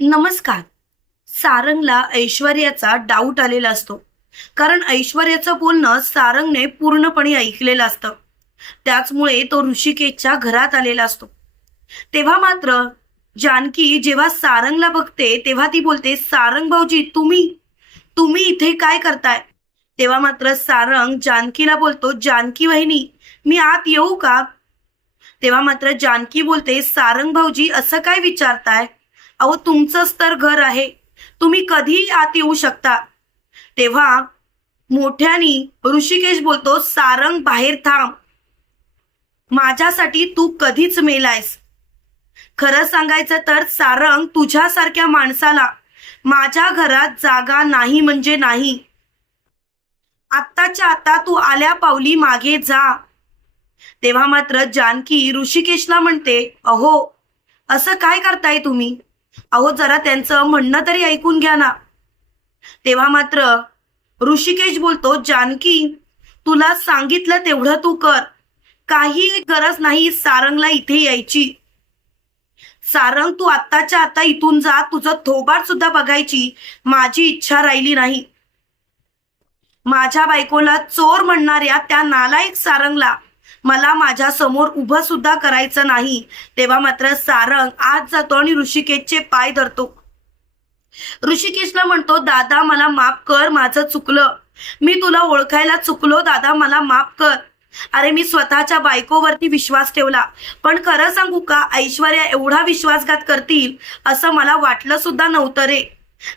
नमस्कार. सारंगला ऐश्वर्याचा डाऊट आलेला असतो. कारण ऐश्वर्याचं बोलणं सारंगने पूर्णपणे ऐकलेलं असतं. त्याचमुळे तो ऋषिकेशच्या घरात आलेला असतो. तेव्हा मात्र जानकी जेव्हा सारंगला बघते तेव्हा ती बोलते सारंग भाऊजी तुम्ही? तुम्ही इथे काय करताय? तेव्हा मात्र सारंग जानकीला बोलतो जानकी वहिनी मी आत येऊ का? तेव्हा मात्र जानकी बोलते सारंग भाऊजी असं काय विचारताय? अहो तुमचंच तर घर आहे. तुम्ही कधीही आत येऊ शकता. तेव्हा मोठ्यानी ऋषिकेश बोलतो सारंग बाहेर थांब. माझ्यासाठी तू कधीच मेलायस. खरं सांगायचं तर सारंग तुझ्यासारख्या माणसाला माझ्या घरात जागा नाही म्हणजे नाही. आत्ताच्या आता तू आल्या पावली मागे जा. तेव्हा मात्र जानकी ऋषिकेशला म्हणते अहो असं काय करताय तुम्ही? अहो जरा त्यांचं म्हणणं तरी ऐकून घ्या ना. तेव्हा मात्र ऋषिकेश बोलतो जानकी तुला सांगितलं तेवढं तू कर. काही गरज नाही सारंगला इथे यायची. सारंग तू आत्ताच्या आता इथून जा. तुझं थोबाड सुद्धा बघायची माझी इच्छा राहिली नाही. माझ्या बायकोला चोर म्हणणाऱ्या त्या नालायक सारंगला मला माझ्यासमोर उभं सुद्धा करायचं नाही. तेव्हा मात्र सारंग आज जातो आणि ऋषिकेशचे पाय धरतो. ऋषिकेशला म्हणतो दादा मला माफ कर माझं चुकलं. मी तुला ओळखायला चुकलो दादा मला माफ कर. अरे मी स्वतःच्या बायकोवरती विश्वास ठेवला. पण खरं सांगू का ऐश्वर्या एवढा विश्वासघात करतील असं मला वाटलं सुद्धा नव्हतं रे.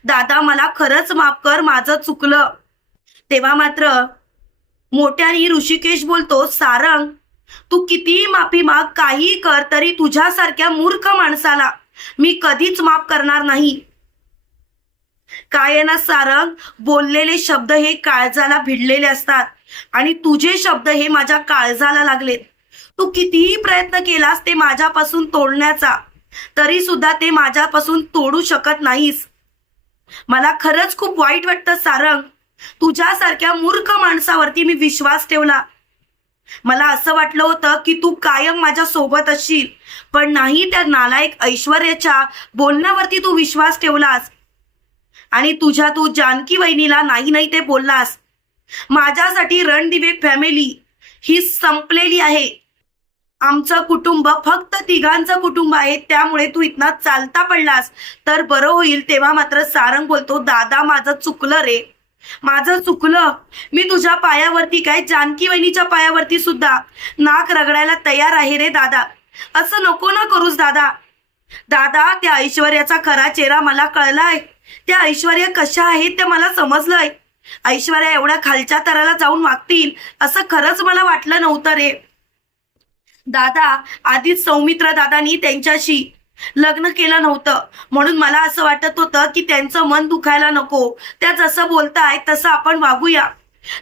दादा मला खरंच माफ कर माझं चुकलं. तेव्हा मात्र मोठ्याने ऋषिकेश बोलतो सारंग तू कितीही माफी माग काही कर तरी तुझ्यासारख्या मूर्ख माणसाला मी कधीच माफ करणार नाही. काय आहे ना सारंग? बोललेले शब्द हे काळजाला भिडलेले असतात आणि तुझे शब्द हे माझ्या काळजाला लागलेत. तू कितीही प्रयत्न केलास ते माझ्यापासून तोडण्याचा तरी सुद्धा ते माझ्यापासून तोडू शकत नाहीस. मला खरंच खूप वाईट वाटतं सारंग. तुझ्यासारख्या मूर्ख माणसावरती मी विश्वास ठेवला. मला असं वाटलं होतं की तू कायम माझ्या सोबत असशील पण नाही त्या नालायक ऐश्वर्याच्या बोलण्यावरती तू विश्वास ठेवलास. आणि तुझ्या तू जानकी वहिनीला नाही नाही ते बोललास. माझ्यासाठी रणदिवे फॅमिली ही संपलेली आहे. आमचं कुटुंब फक्त तिघांचं कुटुंब आहे त्यामुळे तू इथना चालता पडलास. तर बरं होईल तेव्हा मात्र सारंग बोलतो दादा माझं चुकलं रे. माझं चुकलं. मी तुझ्या पायावरती काय जानकी वहिनीच्या पायावरती सुद्धा नाक रगडायला तयार आहे रे दादा. असं नको ना करूस दादा. दादा त्या ऐश्वर्याचा खरा चेहरा मला कळलाय. त्या ऐश्वर्या कशा आहेत ते मला समजलंय. ऐश्वर्या एवढ्या खालच्या तराला जाऊन वागतील असं खरंच मला वाटलं नव्हतं रे. दादा आधीच सौमित्र दादानी त्यांच्याशी लग्न केलं नव्हतं. म्हणून मला असं वाटत होतं की त्यांचं मन दुखायला नको. त्या जसं बोलताय तसं आपण वागूया.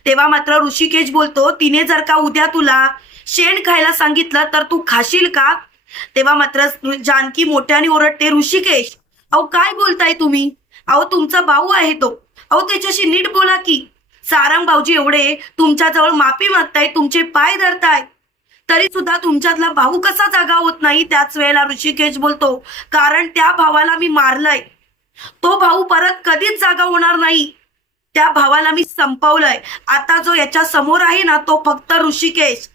तेव्हा मात्र ऋषिकेश बोलतो तिने जर का उद्या तुला शेण खायला सांगितलं तर तू खाशील का? तेव्हा मात्र जानकी मोठ्याने ओरडते ऋषिकेश अहो काय बोलताय तुम्ही? अहो तुमचा भाऊ आहे तो. अहो त्याच्याशी नीट बोला की. सारंग भाऊजी एवढे तुमच्याजवळ माफी मागताय तुमचे पाय धरताय. तरी सुद्धा तुमच्यातला भाऊ कसा जागा होत नाही त्याच वेळेला ऋषिकेश बोलतो कारण त्या भावाला मी मारलंय. तो भाऊ परत कधीच जागा होणार नाही. त्या भावाला मी संपवलंय. आता जो याच्या समोर आहे ना तो फक्त ऋषिकेश.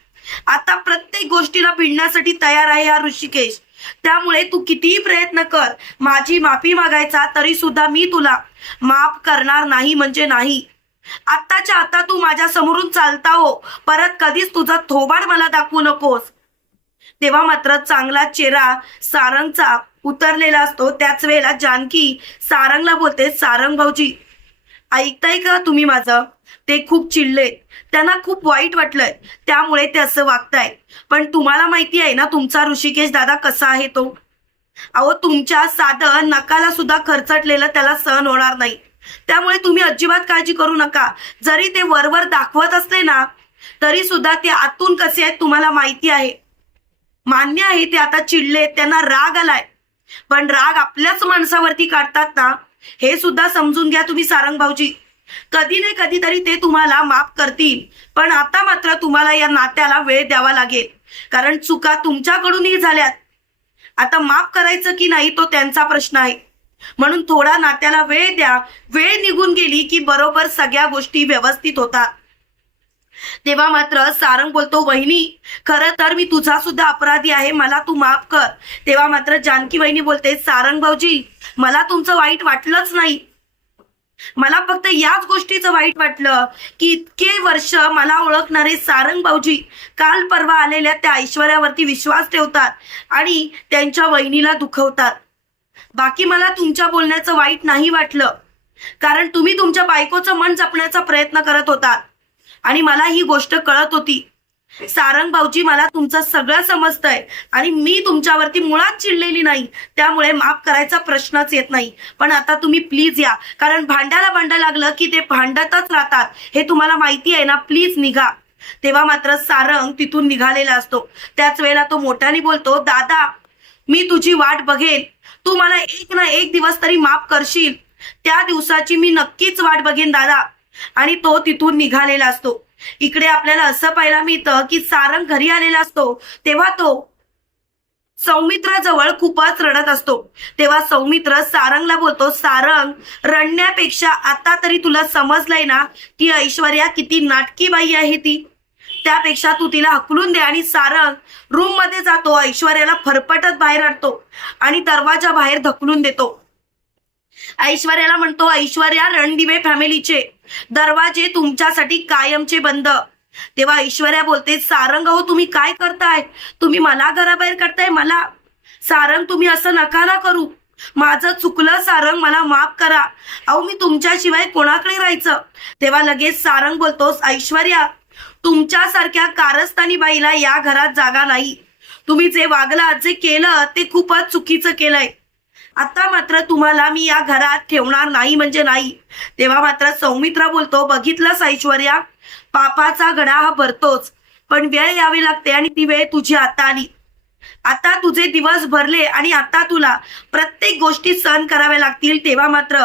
आता प्रत्येक गोष्टीला भिडण्यासाठी तयार आहे हा ऋषिकेश. त्यामुळे तू कितीही प्रयत्न कर. माझी माफी मागायचा तरी सुद्धा मी तुला माफ करणार नाही म्हणजे नाही. आत्ताच्या आता तू माझ्या समोरून चालता हो. परत कधीच तुझा थोबाड मला दाखवू नकोस. तेव्हा मात्र चांगला चेहरा सारंगचा उतरलेला असतो. त्याच वेळेला जानकी सारंगला बोलते सारंग भाऊजी ऐकताय का तुम्ही माझं? ते खूप चिडले त्यांना खूप वाईट वाटलंय. त्यामुळे ते असं वागताय पण तुम्हाला माहिती आहे ना तुमचा ऋषिकेश दादा कसा आहे तो? अहो तुमच्या साधं नकाला सुद्धा खर्चटलेलं त्याला सहन होणार नाही. त्यामुळे तुम्ही अजिबात काळजी करू नका. जरी ते वरवर दाखवत असले ना तरी सुद्धा ते आतून कसे आहेत तुम्हाला माहिती आहे. मान्य आहे ते आता चिडले त्यांना राग आलाय. पण राग आपल्याच माणसावरती काढतात ना हे सुद्धा समजून घ्या तुम्ही सारंग भाऊजी. कधी नाही कधीतरी ते तुम्हाला माफ करतील पण आता मात्र तुम्हाला या नात्याला वेळ द्यावा लागेल. कारण चुका तुमच्याकडूनही झाल्यात. आता माफ करायचं की नाही तो त्यांचा प्रश्न आहे. म्हणून थोडा नात्याला वेळ द्या. वेळ निघून गेली की बरोबर सगळ्या गोष्टी व्यवस्थित होतात. तेव्हा मात्र सारंग बोलतो वहिनी खरं तर मी तुझा सुद्धा अपराधी आहे मला तू माफ कर. तेव्हा मात्र जानकी वहिनी बोलते सारंग भाऊजी मला तुमचं वाईट वाटलंच नाही. मला फक्त याच गोष्टीचं वाईट वाटलं की इतके वर्ष मला ओळखणारे सारंग भाऊजी काल परवा आलेल्या त्या ऐश्वर्यावरती विश्वास ठेवतात आणि त्यांच्या वहिनीला दुखवतात. बाकी मला तुमच्या बोलण्याचं वाईट नाही वाटलं. कारण तुम्ही तुमच्या बायकोचं मन जपण्याचा प्रयत्न करत होता आणि मला ही गोष्ट कळत होती. सारंग भाऊजी मला तुमचं सगळं समजतंय. आणि मी तुमच्यावरती मुळात चिडलेली नाही. त्यामुळे माफ करायचा प्रश्नच येत नाही. पण आता तुम्ही प्लीज या. कारण भांड्याला भांड लागलं की ते भांडतच राहतात. हे तुम्हाला माहिती आहे ना प्लीज निघा. तेव्हा मात्र सारंग तिथून निघालेला असतो. त्याच वेळेला तो मोठ्याने बोलतो दादा मी तुझी वाट बघेन. तू मला एक ना एक दिवस तरी माफ करशील. त्या दिवसाची मी नक्कीच वाट बघेन दादा. आणि तो तिथून निघालेला असतो. इकडे आपल्याला असं पाहायला मिळतं की सारंग घरी आलेला असतो. तेव्हा तो सौमित्राजवळ खूपच रडत असतो. तेव्हा सौमित्र सारंगला बोलतो सारंग रडण्यापेक्षा आता तरी तुला समजलंय ना की ऐश्वर्या किती नाटकी बाई आहे ती. त्यापेक्षा तू तिला हकलून दे आणि सारंग रूममध्ये जातो. ऐश्वर्याला फरफटत बाहेर आणतो आणि दरवाजा बाहेर धकलून देतो. ऐश्वर्याला म्हणतो ऐश्वर्या रणदिवे फॅमिलीचे दरवाजे तुमच्यासाठी कायमचे बंद. तेव्हा ऐश्वर्या बोलते सारंग हो तुम्ही काय करताय? तुम्ही मला घराबाहेर करताय मला सारंग तुम्ही असं नका ना करू. माझं चुकलं सारंग मला माफ करा. अहो मी तुमच्याशिवाय कोणाकडे राहायचं? तेव्हा लगेच सारंग बोलतोस ऐश्वर्या तुमच्यासारख्या कारस्थानी बाईला या घरात जागा नाही. तुम्ही जे वागलात जे केलं ते खूपच चुकीचं केलंय. आता मात्र तुम्हाला मी या घरात ठेवणार नाही म्हणजे नाही. तेव्हा मात्र सौमित्रा बोलतो बघितलंस ऐश्वर्या पापाचा गडा हा भरतोच पण वेळ यावी लागते आणि ती वेळ तुझी आता आली. आता तुझे दिवस भरले आणि आता तुला प्रत्येक गोष्टी सहन कराव्या लागतील. तेव्हा मात्र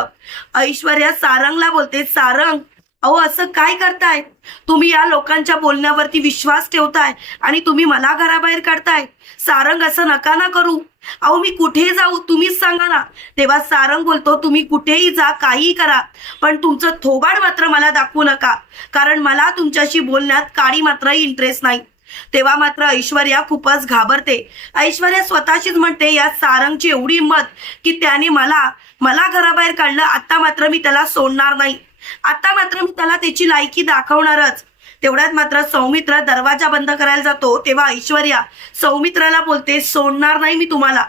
ऐश्वर्या सारंगला बोलते सारंग अहो असं काय करताय? तुम्ही या लोकांच्या बोलण्यावरती विश्वास ठेवताय आणि तुम्ही मला घराबाहेर काढताय. सारंग असं नका ना करू. अहो मी कुठे जाऊ तुम्हीच सांगा ना. तेव्हा सारंग बोलतो तुम्ही कुठेही जा काहीही करा. पण तुमचं थोबाड मात्र मला दाखवू नका. कारण मला तुमच्याशी बोलण्यात काळी मात्र इंटरेस्ट नाही. तेव्हा मात्र ऐश्वर्या खूपच घाबरते. ऐश्वर्या स्वतःशीच म्हणते या सारंगची एवढी हिंमत की त्याने मला मला घराबाहेर काढलं. आता मात्र मी त्याला सोडणार नाही. आता मात्र मी त्याला त्याची लायकी दाखवणारच. तेवढ्यात मात्र सौमित्र दरवाजा बंद करायला जातो तेव्हा ऐश्वर्या सौमित्राला बोलते सोडणार नाही मी तुम्हाला.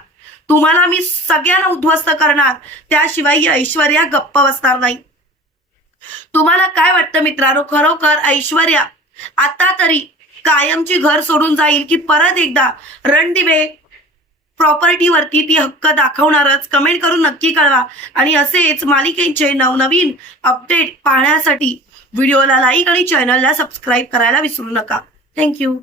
तुम्हाला मी सगळ्यांना उद्ध्वस्त करणार. त्याशिवाय ही ऐश्वर्या गप्प बसणार नाही. तुम्हाला काय वाटतं मित्रांनो? खरोखर ऐश्वर्या आता तरी कायमची घर सोडून जाईल की परत एकदा रणदिवे प्रॉपर्टीवरती ती हक्क दाखवणारच. कमेंट करून नक्की कळवा. आणि असेच मालिकेचे नवनवीन अपडेट पाहण्यासाठी व्हिडिओला लाईक आणि चॅनलला सबस्क्राईब करायला विसरू नका. थँक्यू